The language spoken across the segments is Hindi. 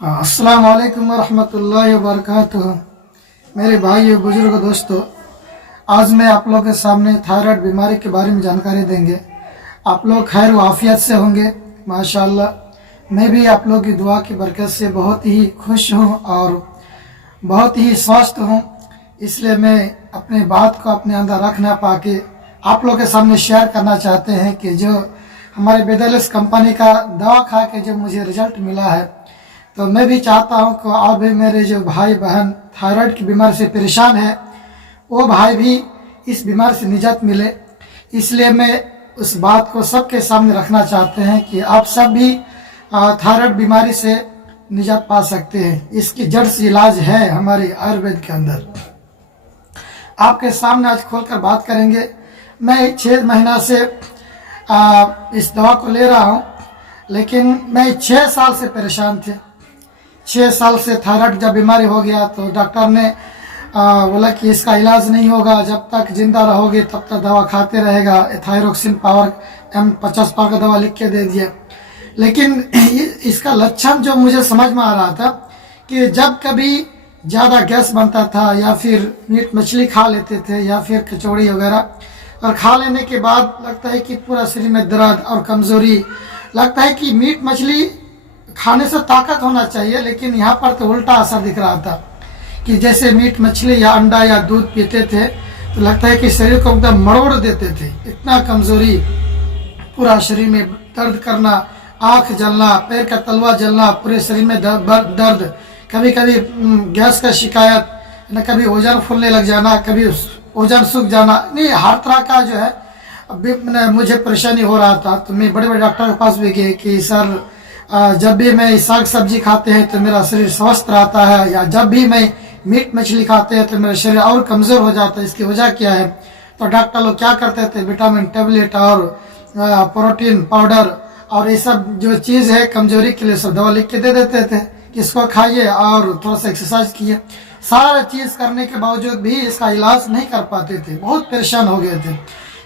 अस्सलाम वालेकुम रहमतुल्लाहि व बरकातुहू। मेरे भाई बुजुर्ग दोस्तों, आज मैं आप लोगों के सामने थायराइड बीमारी के बारे में जानकारी देंगे। आप लोग खैर वाफियत से होंगे माशाअल्लाह। मैं भी आप लोग की दुआ की बरकत से बहुत ही खुश हूँ और बहुत ही स्वस्थ हूँ। इसलिए मैं अपने बात को अपने अंदर रख ना पाके आप लोग के सामने शेयर करना चाहते हैं कि जो हमारे बेदालिस कंपनी का दवा खा के जो मुझे रिजल्ट मिला है, तो मैं भी चाहता हूं कि और भी मेरे जो भाई बहन थायराइड की बीमारी से परेशान है, वो भाई भी इस बीमारी से निजात मिले। इसलिए मैं उस बात को सबके सामने रखना चाहते हैं कि आप सब भी थायराइड बीमारी से निजात पा सकते हैं। इसकी जड़ से इलाज है हमारे आयुर्वेद के अंदर। आपके सामने आज खोलकर बात करेंगे। मैं 6 महीना से इस दवा को ले रहा हूँ, लेकिन मैं 6 साल से परेशान थे। 6 साल से थायराइड जब बीमारी हो गया तो डॉक्टर ने बोला कि इसका इलाज नहीं होगा, जब तक जिंदा रहोगे तब तक दवा खाते रहेगा। थायरोक्सिन पावर M50 पावर का दवा लिख के दे दिया। लेकिन इसका लक्षण जो मुझे समझ में आ रहा था कि जब कभी ज़्यादा गैस बनता था या फिर मीट मछली खा लेते थे या फिर कचौड़ी वगैरह, और खा लेने के बाद लगता है कि पूरा शरीर में दर्द और कमज़ोरी। लगता है कि मीट मछली खाने से ताकत होना चाहिए, लेकिन यहाँ पर तो उल्टा असर दिख रहा था कि जैसे मीट मछली या अंडा या दूध पीते थे तो लगता है कि शरीर को एकदम मरोड़ देते थे। इतना कमज़ोरी, पूरा शरीर में दर्द करना, आँख जलना, पैर का तलवा जलना, पूरे शरीर में दर्द, कभी कभी गैस का शिकायत, न कभी वजन फूलने लग जाना, कभी वजन सूख जाना। नहीं, हर तरह का जो है मुझे परेशानी हो रहा था। तो मैं बड़े बड़े डॉक्टर के पास भी गए कि सर जब भी मैं साग सब्जी खाते हैं तो मेरा शरीर स्वस्थ रहता है, या जब भी मैं मीट मछली खाते हैं तो मेरा शरीर और कमज़ोर हो जाता है, इसकी वजह क्या है? तो डॉक्टर लोग क्या करते थे, विटामिन टेबलेट और प्रोटीन पाउडर और ये सब जो चीज़ है कमजोरी के लिए सब दवा लिख के दे देते थे कि इसको खाइए और थोड़ा सा एक्सरसाइज कीजिए। सारा चीज़ करने के बावजूद भी इसका इलाज नहीं कर पाते थे। बहुत परेशान हो गए थे,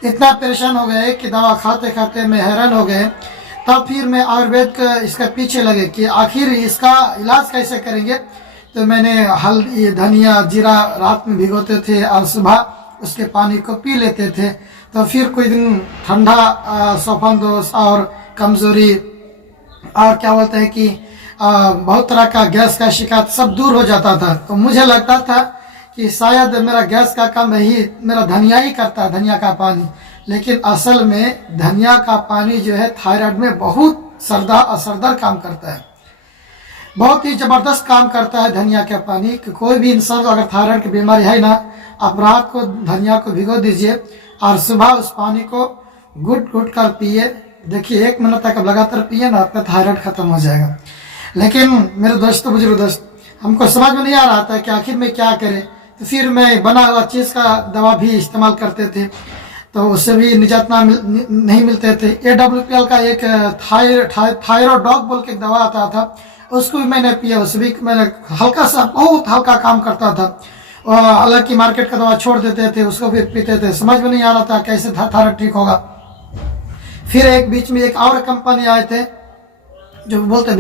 इतना परेशान हो गए कि दवा खाते खाते मैं हैरान हो गए। तब फिर मैं आयुर्वेद का इसका पीछे लगे कि आखिर इसका इलाज कैसे करेंगे। तो मैंने हल्दी, धनिया, जीरा रात में भिगोते थे और सुबह उसके पानी को पी लेते थे। तो फिर कोई दिन ठंडा सौफन दोष और कमज़ोरी और क्या बोलते हैं कि बहुत तरह का गैस का शिकायत सब दूर हो जाता था। तो मुझे लगता था कि शायद मेरा गैस का काम ही मेरा धनिया ही करता है, धनिया का पानी। लेकिन असल में धनिया का पानी जो है थायराइड में बहुत असरदार काम करता है, बहुत ही ज़बरदस्त काम करता है धनिया का पानी। कि कोई भी इंसान अगर थायराइड की बीमारी है ना, आप रात को धनिया को भिगो दीजिए और सुबह उस पानी को घुट घुट कर पिए। देखिए 1 मिनट तक लगातार पिए ना, आपका थायराइड खत्म हो जाएगा। लेकिन मेरे दोस्तों, बुजुर्ग दोस्त, हमको समझ में नहीं आ रहा था कि आखिर में क्या करें। तो फिर मैं बना हुआ चीज़ का दवा भी इस्तेमाल करते थे, तो उससे भी निजात नहीं मिलते थे। AWPL का एक थायरोडॉग बोल के एक दवा आता था, उसको भी मैंने पिया। उससे भी मैंने हल्का सा, बहुत हल्का काम करता था। हालांकि मार्केट का दवा छोड़ देते थे, उसको भी पीते थे। समझ में नहीं आ रहा था कैसे थायराइड ठीक होगा। फिर एक बीच में एक और कंपनी आए थे जो बोलते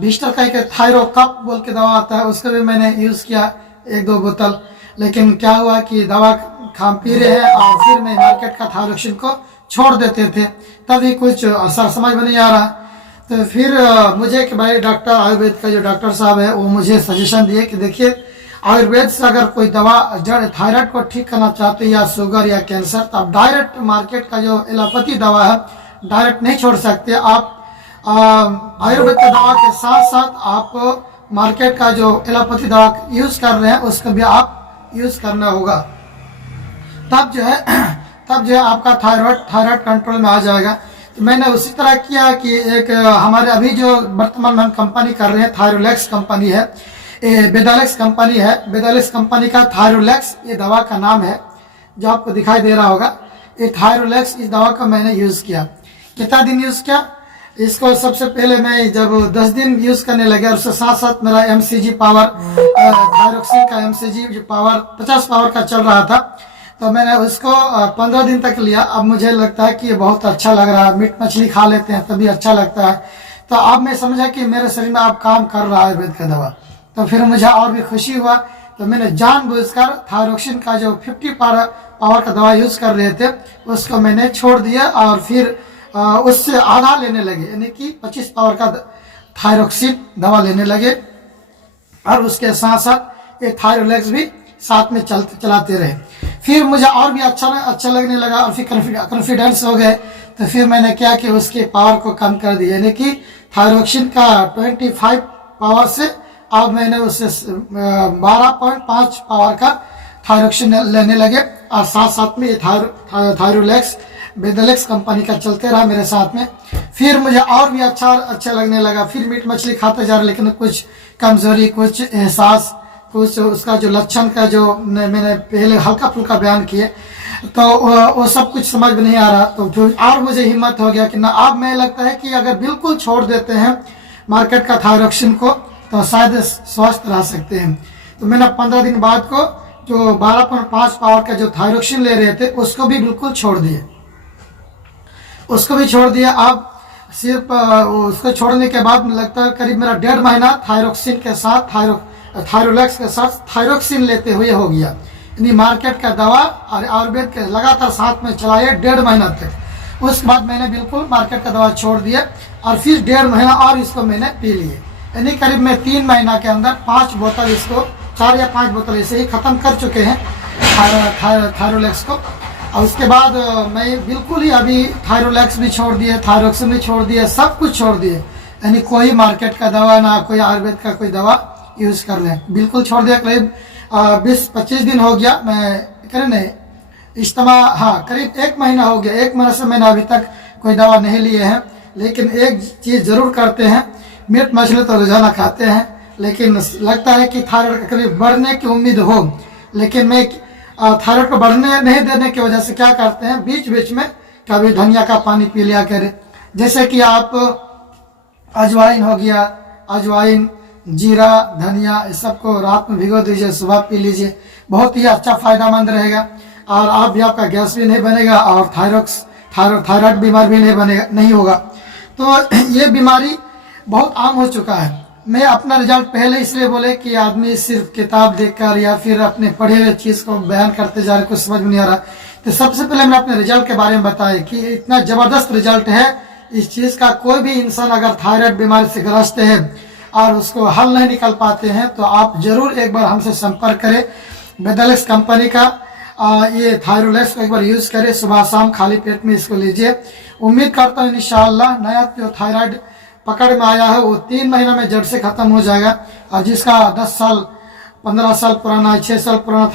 भीस्टर का एक थायरो कप बोल के दवा आता है, उसको भी मैंने यूज़ किया 1-2 बोतल। लेकिन क्या हुआ कि दवा खाम पी रहे हैं और फिर मैं मार्केट का थायरोक्सिन को छोड़ देते थे, तभी कुछ असर समझ में नहीं आ रहा। तो फिर मुझे कि भाई डॉक्टर, आयुर्वेद का जो डॉक्टर साहब है, वो मुझे सजेशन दिए कि देखिए आयुर्वेद से अगर कोई दवा जड़ थायराइड को ठीक करना चाहते हैं या शुगर या कैंसर, तो आप डायरेक्ट मार्केट का जो एलोपैथी दवा है डायरेक्ट नहीं छोड़ सकते। आप आयुर्वेद का दवा के साथ साथ आप मार्केट का जो एलोपैथी दवा यूज़ कर रहे हैं उसको भी आप यूज़ करना होगा। तब जो है आपका थायराइड कंट्रोल में आ जाएगा। तो मैंने उसी तरह किया कि एक हमारे अभी जो वर्तमान में हम कंपनी कर रहे हैं, थायरोलेक्स कंपनी है, बेदालेक्स कंपनी है। बेदालेक्स कंपनी का थायरोलेक्स ये दवा का नाम है, जो आपको दिखाई दे रहा होगा। ये थायरोलेक्स इस दवा का मैंने यूज़ किया। कितना दिन यूज़ किया इसको? सबसे पहले मैं जब 10 दिन यूज़ करने लगे, उसके साथ साथ मेरा MCG पावर, थायरोक्सिन का MCG जो पावर 50 पावर का चल रहा था, तो मैंने उसको 15 दिन तक लिया। अब मुझे लगता है कि ये बहुत अच्छा लग रहा है। मीट मछली खा लेते हैं तभी अच्छा लगता है। तो अब मैं समझा कि मेरे शरीर में अब काम कर रहा है आयुर्वेद का दवा। तो फिर मुझे और भी खुशी हुआ, तो मैंने जानबूझकर थायरोक्सिन का जो 50 पावर का दवा यूज़ कर रहे थे उसको मैंने छोड़ दिया और फिर उससे आधा लेने लगे, यानी कि 25 पावर का थायरोक्सिन दवा लेने लगे। और उसके साथ साथ ये थायरोलेक्स भी साथ में चलाते रहे। फिर मुझे और भी अच्छा लगने लगा और फिर कॉन्फिडेंस हो गए। तो फिर मैंने क्या कि उसके पावर को कम कर दिया, यानी कि थायरोक्सिन का 25 पावर से अब मैंने उससे 12.5 पावर का थायरोक्सिन लेने लगे। और साथ साथ में ये थायरोलेक्स बेदलेक्स कंपनी का चलते रहा मेरे साथ में। फिर मुझे और भी अच्छा लगने लगा। फिर मीट मछली खाते जा रहे, लेकिन कुछ कमजोरी, कुछ एहसास, कुछ उसका जो लक्षण का जो मैंने पहले हल्का फुल्का बयान किए, तो वो सब कुछ समझ में नहीं आ रहा। तो फिर और मुझे हिम्मत हो गया कि ना, अब मैं लगता है कि अगर बिल्कुल छोड़ देते हैं मार्केट का थायरोक्सिन को तो शायद स्वस्थ रह सकते हैं। तो मैंने 15 दिन बाद को जो 12.5 पावर का जो थायरोक्सिन ले रहे थे उसको भी बिल्कुल छोड़ दिए, उसको भी छोड़ दिया। अब सिर्फ उसको छोड़ने के बाद लगता है करीब मेरा 1.5 महीना थायरोक्सिन के साथ थायरोलेक्स के साथ थायरोक्सिन लेते हुए हो गया। यानी मार्केट का दवा और आयुर्वेद के लगातार साथ में चलाए 1.5 महीना तक। उसके बाद मैंने बिल्कुल मार्केट का दवा छोड़ दिया और फिर 1.5 महीना और इसको मैंने पी लिए। यानी करीब मैं 3 महीना के अंदर 5 बोतल इसको, 4 या 5 बोतल ऐसे ही ख़त्म कर चुके हैं थायरोलेक्स को। और उसके बाद मैं बिल्कुल ही अभी थायरोलेक्स भी छोड़ दिए, थायरोक्सिन भी छोड़ दिए, सब कुछ छोड़ दिए। यानी कोई मार्केट का दवा ना कोई आयुर्वेद का कोई दवा यूज़ कर रहे हैं, बिल्कुल छोड़ दिया। करीब 20-25 दिन हो गया मैं करें इज्तिमा, हाँ करीब 1 महीना हो गया। 1 महीने से मैंने अभी तक कोई दवा नहीं लिए हैं। लेकिन एक चीज़ ज़रूर करते हैं, मीट मछली तो रोजाना खाते हैं, लेकिन लगता है कि थायराइड कभी बढ़ने की उम्मीद हो, लेकिन मैं थायराइड को बढ़ने नहीं देने की वजह से क्या करते हैं, बीच बीच में कभी धनिया का पानी पी लिया करें। जैसे कि आप अजवाइन हो गया, अजवाइन, जीरा, धनिया, इस सबको रात में भिगो दीजिए, सुबह पी लीजिए, बहुत ही अच्छा फायदेमंद रहेगा। और आप भी, आपका गैस भी नहीं बनेगा और थायराइड बीमार भी नहीं होगा। तो ये बीमारी बहुत आम हो चुका है। मैं अपना रिजल्ट पहले इसलिए बोले कि आदमी सिर्फ किताब देखकर या फिर अपने पढ़े हुए चीज़ को बयान करते जा रहे, कुछ समझ में नहीं आ रहा। तो सबसे पहले मैंने अपने रिजल्ट के बारे में बताया कि इतना ज़बरदस्त रिजल्ट है इस चीज़ का। कोई भी इंसान अगर थायराइड बीमारी से ग्रस्त है और उसको हल नहीं निकल पाते हैं तो आप जरूर एक बार हमसे संपर्क करें। बेदलेक्स कंपनी का ये थायरोलेक्स को एक बार यूज़ करें, सुबह शाम खाली पेट में इसको लीजिए। उम्मीद करता हूँ इंशाअल्लाह नया जो थायराइड पकड़ में आया है वो 3 महीना में जड़ से ख़त्म हो जाएगा। और जिसका 10 साल 15 साल पुराना, 6 साल पुराना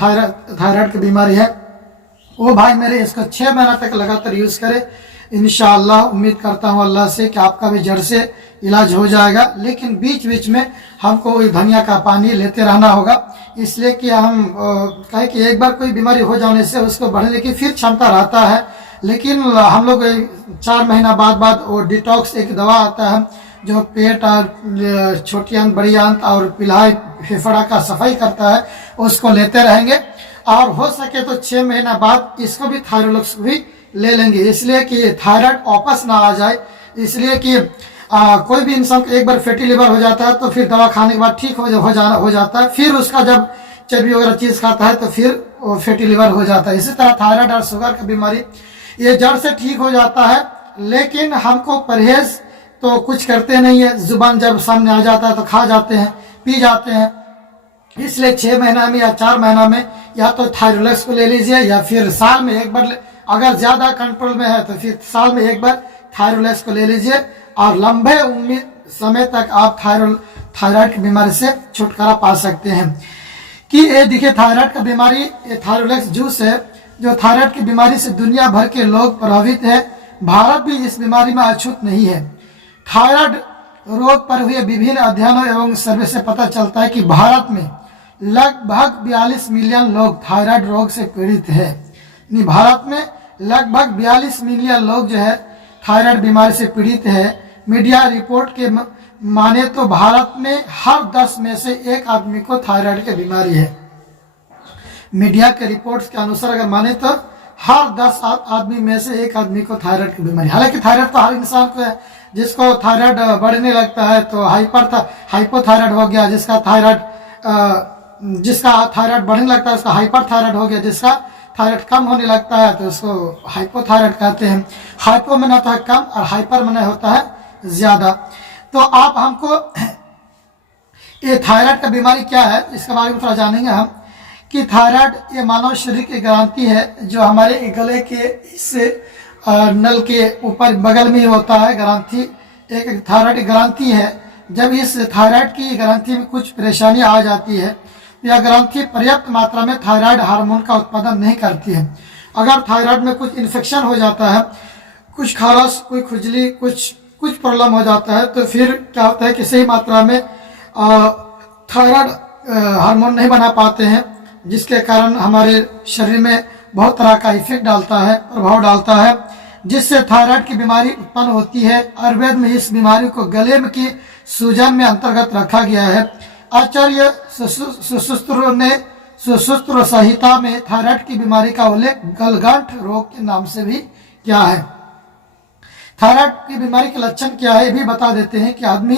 थायराइड की बीमारी है, वो भाई मेरे इसको 6 महीना तक लगातार यूज़ करे। इंशाअल्लाह उम्मीद करता हूँ अल्लाह से कि आपका भी जड़ से इलाज हो जाएगा। लेकिन बीच बीच में हमको वही धनिया का पानी लेते रहना होगा, इसलिए कि हम कहें कि एक बार कोई बीमारी हो जाने से उसको बढ़ने की फिर क्षमता रहता है। लेकिन हम लोग 4 महीना बाद वो डिटॉक्स एक दवा आता है जो पेट और छोटी आंत, बड़ी आंत और पिलाई फेफड़ा का सफाई करता है, उसको लेते रहेंगे। और हो सके तो 6 महीना बाद इसको भी थायरोलेक्स भी ले लेंगे, इसलिए कि थायराइड वापस ना आ जाए। इसलिए कि कोई भी इंसान एक बार फैटी लिवर हो जाता है तो फिर दवा खाने के बाद ठीक हो जाता है, फिर उसका जब चर्बी वगैरह चीज़ खाता है तो फिर वो फैटी लिवर हो जाता है। इसी तरह थायराइड और शुगर की बीमारी ये जड़ से ठीक हो जाता है, लेकिन हमको परहेज तो कुछ करते नहीं है। जुबान जब सामने आ जाता है तो खा जाते हैं, पी जाते हैं। इसलिए 6 महीना में या 4 महीना में या तो थायरोलेक्स को ले लीजिए, या फिर साल में एक बार, अगर ज़्यादा कंट्रोल में है तो फिर साल में एक बार थायरोलेक्स को ले लीजिए और लंबे समय तक आप थायराइड की बीमारी से छुटकारा पा सकते हैं। कि ये देखिए थायराइड का बीमारी, ये थायरोलेक्स जूस है जो थायराइड की बीमारी से दुनिया भर के लोग प्रभावित है। भारत भी इस बीमारी में अछूत नहीं है। थायराइड रोग पर हुए विभिन्न अध्ययनों एवं सर्वे से पता चलता है कि भारत में लगभग 42 मिलियन लोग थायराइड रोग से पीड़ित है। भारत में लगभग 42 मिलियन लोग जो है थायराइड बीमारी से पीड़ित है। मीडिया रिपोर्ट के माने तो भारत में हर 10 में से 1 आदमी को थायराइड की बीमारी है। मीडिया के रिपोर्ट्स के अनुसार अगर माने तो हर 10 आदमी में से 1 आदमी को थायराइड की बीमारी। हालांकि थायराइड तो हर इंसान को जिसको थायराइड बढ़ने लगता है तो हाइपोथायराइड हो गया, जिसका थायराइड बढ़ने लगता है उसका हाइपर थायराइड हो गया, जिसका थायराइड कम होने लगता है तो उसको हाइपोथायराइड कहते हैं। हाइपो में होता है कम और हाइपर में होता है ज्यादा। तो आप हमको ये थायराइड का बीमारी क्या है इसके बारे में थोड़ा जानेंगे हम, कि थायराइड ये मानव शरीर की ग्रंथि है जो हमारे गले के इस नल के ऊपर बगल में होता है। ग्रंथि एक थायराइड ग्रंथि है। जब इस थायराइड की ग्रंथि में कुछ परेशानी आ जाती है, यह ग्रंथि पर्याप्त मात्रा में थायराइड हार्मोन का उत्पादन नहीं करती है। अगर थायराइड में कुछ इन्फेक्शन हो जाता है, कुछ खारस, कोई खुजली, कुछ प्रॉब्लम हो जाता है, तो फिर क्या होता है कि सही मात्रा में थायराइड हार्मोन नहीं बना पाते हैं, जिसके कारण हमारे शरीर में बहुत तरह का इफेक्ट डालता है, प्रभाव डालता है, जिससे थायराइड की बीमारी उत्पन्न होती है। आयुर्वेद में इस बीमारी को गले में की सूजन में अंतर्गत रखा गया है। आचार्य सुश्रुत संहिता में थायराइड की बीमारी का उल्लेख गलगांठ रोग के नाम से भी किया है। थायराइड की बीमारी के लक्षण क्या है ये भी बता देते हैं कि आदमी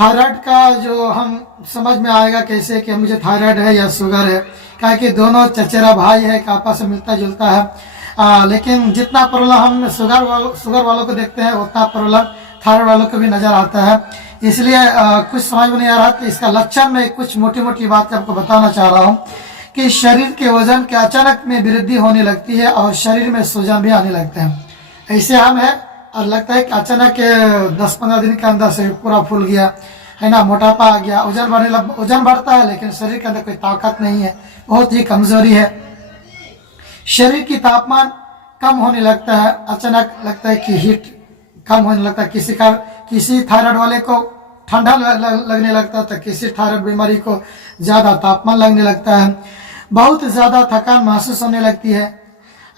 थायराइड का जो हम समझ में आएगा कैसे कि मुझे थायराइड है या शुगर है, क्या कि दोनों चचेरा भाई है कि आपस में मिलता जुलता है। लेकिन जितना प्रॉब्लम हम शुगर वालों को देखते हैं उतना प्रॉब्लम थायराइड वालों को भी नजर आता है। इसलिए कुछ समझ में नहीं आ रहा, तो इसका लक्षण में कुछ मोटी मोटी बात आपको बताना चाह रहा हूँ कि शरीर के वजन के अचानक में वृद्धि होने लगती है और शरीर में सूजन भी आने लगते हैं। ऐसे हम है और लगता है कि अचानक 10-15 दिन के अंदर से पूरा फूल गया है ना, मोटापा आ गया, वजन बढ़ता है लेकिन शरीर के अंदर कोई ताकत नहीं है, बहुत ही कमजोरी है। शरीर की तापमान कम होने लगता है, अचानक लगता है कि हीट कम होने लगता है। किसी थायराइड वाले को ठंडा लगने लगता है तो किसी थायराइड बीमारी को ज्यादा तापमान लगने लगता है। बहुत ज्यादा थकान महसूस होने लगती है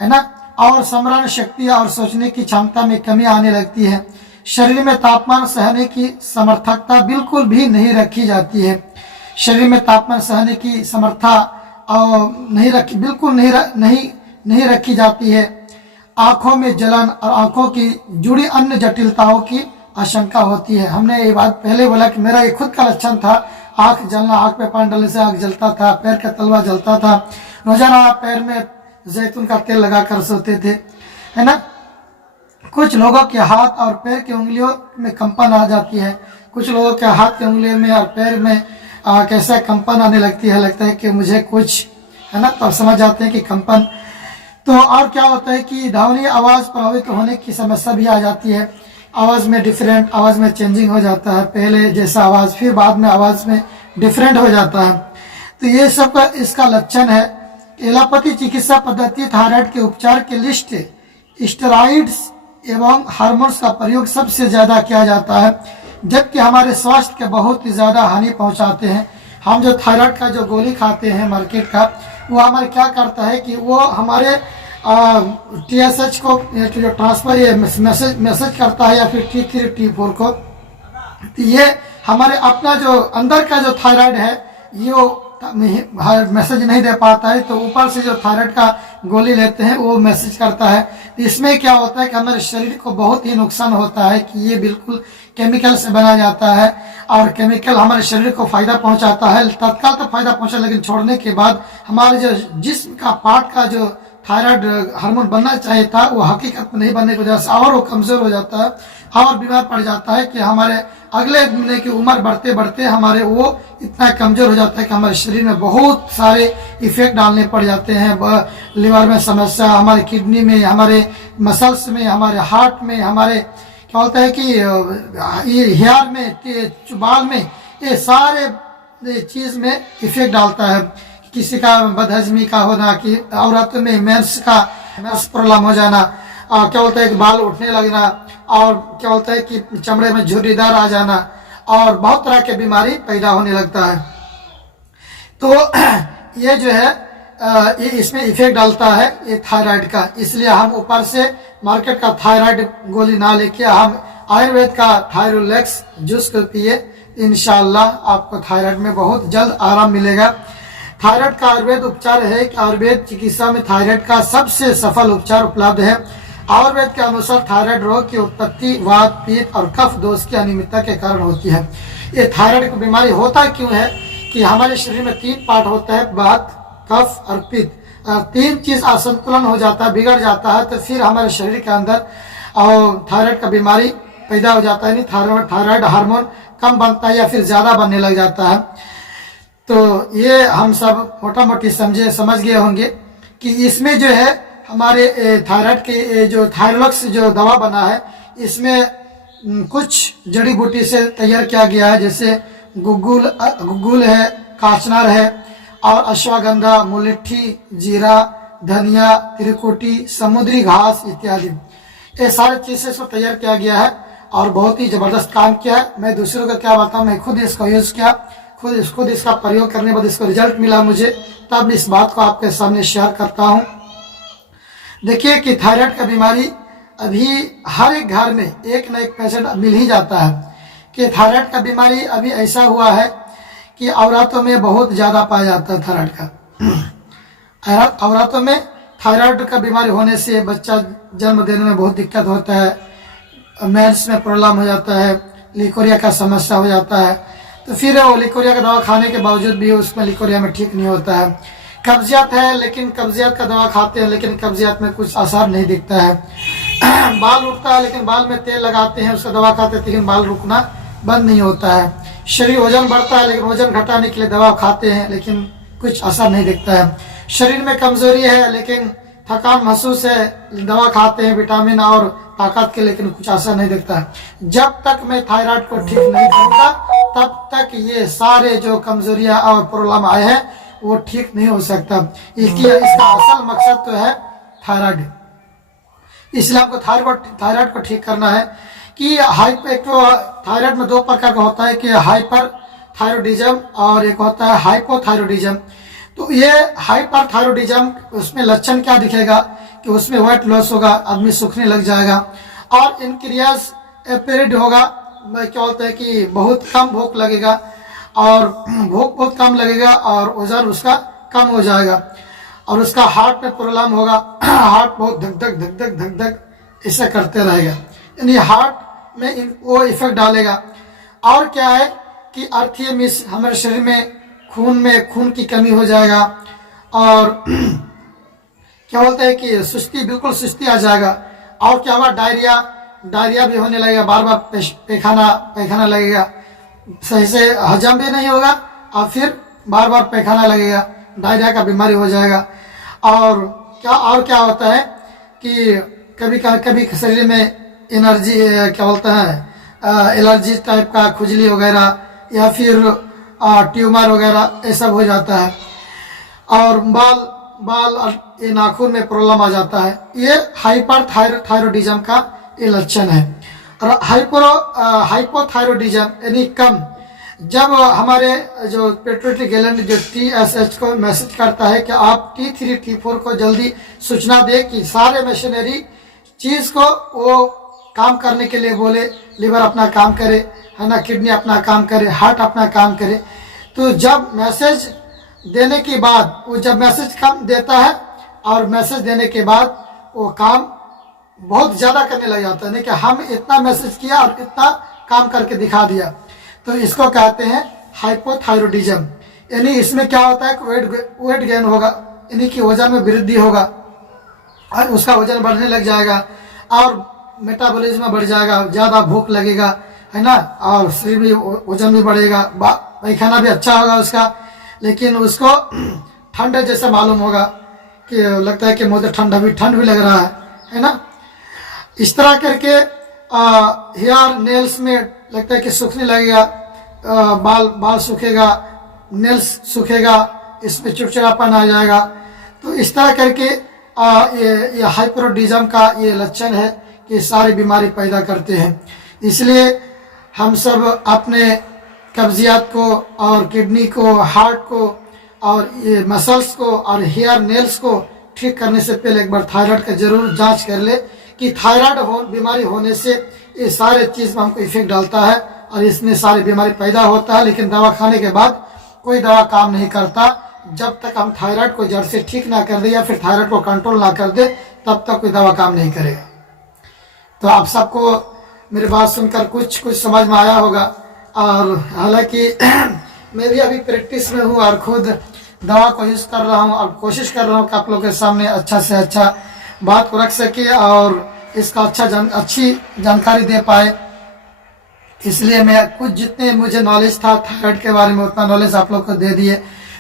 ना, और स्मरण शक्ति और सोचने की क्षमता में कमी आने लगती है। शरीर में तापमान सहने की समर्थकता बिल्कुल भी नहीं रखी जाती है। शरीर में तापमान सहने की समर्था बिल्कुल नहीं रखी जाती है। आंखों में जलन और आंखों की जुड़ी अन्य जटिलताओं की आशंका होती है। हमने ये बात पहले बोला कि मेरा ये खुद का लक्षण था, आंख जलना, आंख पे पानी डालने से आंख जलता था, पैर का तलवा जलता था, रोजाना पैर में जैतून का तेल लगा कर सोते थे, है ना। कुछ लोगों के हाथ और पैर की उंगलियों में कंपन आ जाती है, कुछ लोगों के हाथ की उंगलियों में और पैर में कैसा कंपन आने लगती है, लगता है कि मुझे कुछ है ना, तब समझ जाते हैं कि कंपन। तो और क्या होता है कि ध्वनि आवाज प्रभावित होने की समस्या भी आ जाती है। आवाज में डिफरेंट, आवाज में चेंजिंग हो जाता है, पहले जैसा आवाज फिर बाद में आवाज में डिफरेंट हो जाता है। तो ये सब का इसका लक्षण है। एलोपैथी चिकित्सा पद्धति थायराइड के उपचार की लिस्ट स्टेरॉइड्स एवं हार्मोन्स का प्रयोग सबसे ज्यादा किया जाता है, जबकि हमारे स्वास्थ्य के बहुत ही ज्यादा हानि पहुंचाते हैं। हम जो थायराइड का जो गोली खाते हैं मार्केट का, वो हमारे क्या करता है कि वो हमारे TSH को जो ट्रांसफर ये मैसेज करता है, या फिर T3 T4 को, तो ये हमारे अपना जो अंदर का जो थायराइड है ये मैसेज नहीं दे पाता है, तो ऊपर से जो थायराइड का गोली लेते हैं वो मैसेज करता है। इसमें क्या होता है कि हमारे शरीर को बहुत ही नुकसान होता है कि ये बिल्कुल केमिकल से बना जाता है, और केमिकल हमारे शरीर को फायदा पहुंचाता है, तत्काल तो फायदा पहुंचा, लेकिन छोड़ने के बाद हमारे जो जिस्म का पार्ट का जो थायराइड हार्मोन बनना चाहिए था वो हकीकत में नहीं बनने की वजह से और वो कमजोर हो जाता है और बीमार पड़ जाता है कि हमारे अगले महीने की उम्र बढ़ते बढ़ते हमारे वो इतना कमजोर हो जाता है कि हमारे शरीर में बहुत सारे इफेक्ट डालने पड़ जाते हैं। लिवर में समस्या, हमारे किडनी में, हमारे मसल्स में, हमारे हार्ट में, हमारे क्या होता है कि ये हेयर में, बाल में, ये सारे चीज में इफेक्ट डालता है। किसी का बदहजमी का होना, कि औरत में मेंस प्रॉब्लम हो जाना, क्या होता है कि बाल उठने लगना, और क्या होता है कि चमड़े में झुर्रीदार आ जाना, और बहुत तरह के बीमारी पैदा होने लगता है। तो ये जो है ये इसमें इफेक्ट डालता है ये थायराइड का। इसलिए हम ऊपर से मार्केट का थायराइड गोली ना लेके हम आयुर्वेद का थायरोलेक्स जूस को पिए, इंशाल्लाह आपको थायराइड में बहुत जल्द आराम मिलेगा। थायराइड का आयुर्वेद उपचार है कि आयुर्वेद चिकित्सा में थायराइड का सबसे सफल उपचार उपलब्ध है। आयुर्वेद के अनुसार थायराइड रोग की उत्पत्ति वात, पित्त और कफ दोष की अनियमितता के कारण होती है। ये थायराइड की बीमारी होता क्यों है कि हमारे शरीर में 3 पार्ट होता है, वात, कफ और पित्त। 3 चीज असंतुलन हो जाता है, बिगड़ जाता है, तो फिर हमारे शरीर के अंदर थायराइड का बीमारी पैदा हो जाता है। नहीं, थायराइड हार्मोन कम बनता है या फिर ज्यादा बनने लग जाता है। तो ये हम सब मोटा मोटी समझ गए होंगे कि इसमें जो है हमारे थायराइड के जो थायरोलक्स जो दवा बना है, इसमें कुछ जड़ी बूटी से तैयार किया गया है, जैसे गुग्गुल है, काचनार है और अश्वगंधा, मुलट्ठी, जीरा, धनिया, त्रिकुटी, समुद्री घास इत्यादि। ये सारे चीजें इसको तैयार किया गया है और बहुत ही जबरदस्त काम किया है। मैं दूसरों को क्या बताऊं, मैं खुद इसको यूज किया, खुद इसका प्रयोग करने के बाद इसको रिजल्ट मिला मुझे, तब इस बात को आपके सामने शेयर करता हूं। देखिए कि थायराइड का बीमारी अभी हर एक घर में एक न एक पेशेंट मिल ही जाता है कि थायराइड का बीमारी अभी ऐसा हुआ है कि औरतों में बहुत ज़्यादा पाया जाता है थायराइड का। औरतों में थायराइड का बीमारी होने से बच्चा जन्म देने में बहुत दिक्कत होता है, मेंस में प्रॉब्लम हो जाता है, लिकोरिया का समस्या हो जाता है। तो फिर वो लिकोरिया का दवा खाने के बावजूद भी उसमें लिकोरिया में ठीक नहीं होता है। कब्जियत है, लेकिन कब्जियत का दवा खाते हैं लेकिन कब्जियत में कुछ असर नहीं दिखता है। बाल उठता है लेकिन बाल में तेल लगाते हैं, उसका दवा खाते हैं लेकिन बाल रुकना बंद नहीं होता है। शरीर वजन बढ़ता है लेकिन वजन घटाने के लिए दवा खाते हैं लेकिन कुछ असर नहीं दिखता है। शरीर में कमजोरी है लेकिन थकान महसूस है, दवा खाते हैं विटामिन और ताकत के, लेकिन कुछ असर नहीं दिखता है। जब तक मैं थायराइड को ठीक नहीं करूंगा तब तक ये सारे जो कमजोरियां और प्रॉब्लम आए हैं वो ठीक नहीं हो सकता। इसलिए इसका असल मकसद तो है थायराइड। इसलिए आपको थायराइड को ठीक करना है कि एक तो थायराइड में 2 प्रकार का होता है कि हाइपर थायरोडिज्म और एक होता है हाइपोथायरोडिज्म। तो ये हाइपर थायरोडिज्म, उसमें लक्षण क्या दिखेगा कि उसमें वेट लॉस होगा, आदमी सूखने लग जाएगा और इंक्रीज एपेरिड होगा। क्या बोलते हैं कि बहुत कम भूख लगेगा और भूख बहुत कम लगेगा और वजन उसका कम हो जाएगा और उसका हार्ट में प्रॉब्लम होगा, हार्ट बहुत धक धक ऐसे करते रहेगा, यानी हार्ट में वो इफेक्ट डालेगा। और क्या है कि अर्थीमिस, हमारे शरीर में खून की कमी हो जाएगा और क्या बोलते हैं कि बिल्कुल सुस्ती आ जाएगा। और क्या हुआ, डायरिया भी होने लगेगा, बार बार पैखाना लगेगा, सही से हजम भी नहीं होगा और फिर बार बार पैखाना लगेगा, डायरिया का बीमारी हो जाएगा। और क्या होता है कि कभी शरीर में एनर्जी, क्या बोलते हैं एलर्जी टाइप का, खुजली वगैरह या फिर ट्यूमर वगैरह ये सब हो जाता है। और बाल ये नाखून में प्रॉब्लम आ जाता है। ये हाइपर थायरोडिज्म का ये लक्षण है। और हाइपोथायरोडिज्म यानी कम, जब हमारे जो पिट्यूटरी ग्लैंड जो TSH को मैसेज करता है कि आप T3 T4 को जल्दी सूचना दे कि सारे मशीनरी चीज को वो काम करने के लिए बोले, लिवर अपना काम करे, है ना, किडनी अपना काम करे, हार्ट अपना काम करे। तो जब मैसेज देने के बाद, वो जब मैसेज कम देता है और मैसेज देने के बाद वो काम बहुत ज्यादा करने लग जाता है, नहीं कि हम इतना मैसेज किया और इतना काम करके दिखा दिया। तो इसको कहते हैं हाइपोथायरोडिज्म। यानी इसमें क्या होता है कि वेट गेन होगा, यानी कि वजन में वृद्धि होगा और उसका वजन बढ़ने लग जाएगा और मेटाबॉलिज्म बढ़ जाएगा, ज्यादा भूख लगेगा, है ना, और शरीर भी वजन भी बढ़ेगा, पैखाना भी अच्छा होगा उसका, लेकिन उसको ठंड जैसा मालूम होगा कि लगता है कि मुझे ठंड भी लग रहा है ना। इस तरह करके हेयर नेल्स में लगता है कि सूखने लगेगा, बाल सूखेगा, नेल्स सूखेगा, इसमें चिड़चिड़ापन आ जाएगा। तो इस तरह करके ये हाइपोथायरोडिज्म का ये लक्षण है कि सारी बीमारी पैदा करते हैं। इसलिए हम सब अपने कब्जियत को और किडनी को, हार्ट को और ये मसल्स को और हेयर नेल्स को ठीक करने से पहले एक बार थायराइड का जरूर जांच कर ले कि थायराइड बीमारी होने से ये सारे चीज में हमको इफेक्ट डालता है और इसमें सारी बीमारी पैदा होता है। लेकिन दवा खाने के बाद कोई दवा काम नहीं करता। जब तक हम थायराइड को जड़ से ठीक ना कर दे या फिर थायराइड को कंट्रोल ना कर दे तब तक कोई दवा काम नहीं करेगा। तो आप सबको मेरी बात सुनकर कुछ समझ में आया होगा। और हालांकि मैं भी अभी प्रैक्टिस में हूँ और खुद दवा को यूज़ कर रहा हूँ और कोशिश कर रहा हूँ कि आप लोगों के सामने अच्छा से अच्छा बात को रख सके और इसका अच्छी जानकारी दे पाए। इसलिए मैं कुछ जितने मुझे नॉलेज था थायराइड के बारे में उतना नॉलेज आप लोग को दे दिए।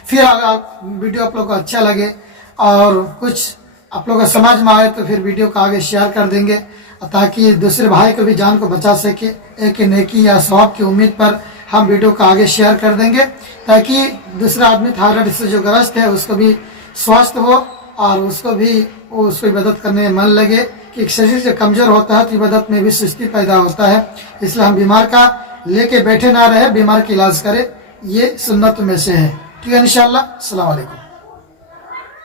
फिर अगर वीडियो आप लोग को अच्छा लगे और कुछ आप लोग को समझ में आए तो फिर वीडियो को आगे शेयर कर देंगे, ताकि दूसरे भाई को भी जान को बचा सके। एक नेकी या सवाब की उम्मीद पर हम वीडियो को आगे शेयर कर देंगे, ताकि दूसरा आदमी थायराइड से जो ग्रस्त है उसको भी स्वस्थ हो और उसको इबादत करने में मन लगे। कि शरीर से कमज़ोर होता है तो इबादत में भी सुस्ती पैदा होता है। इसलिए हम बीमार का लेके बैठे ना रहे, बीमार की इलाज करें, ये सुन्नत में से है। ठीक है इंशाअल्लाह। अस्सलाम वालेकुम।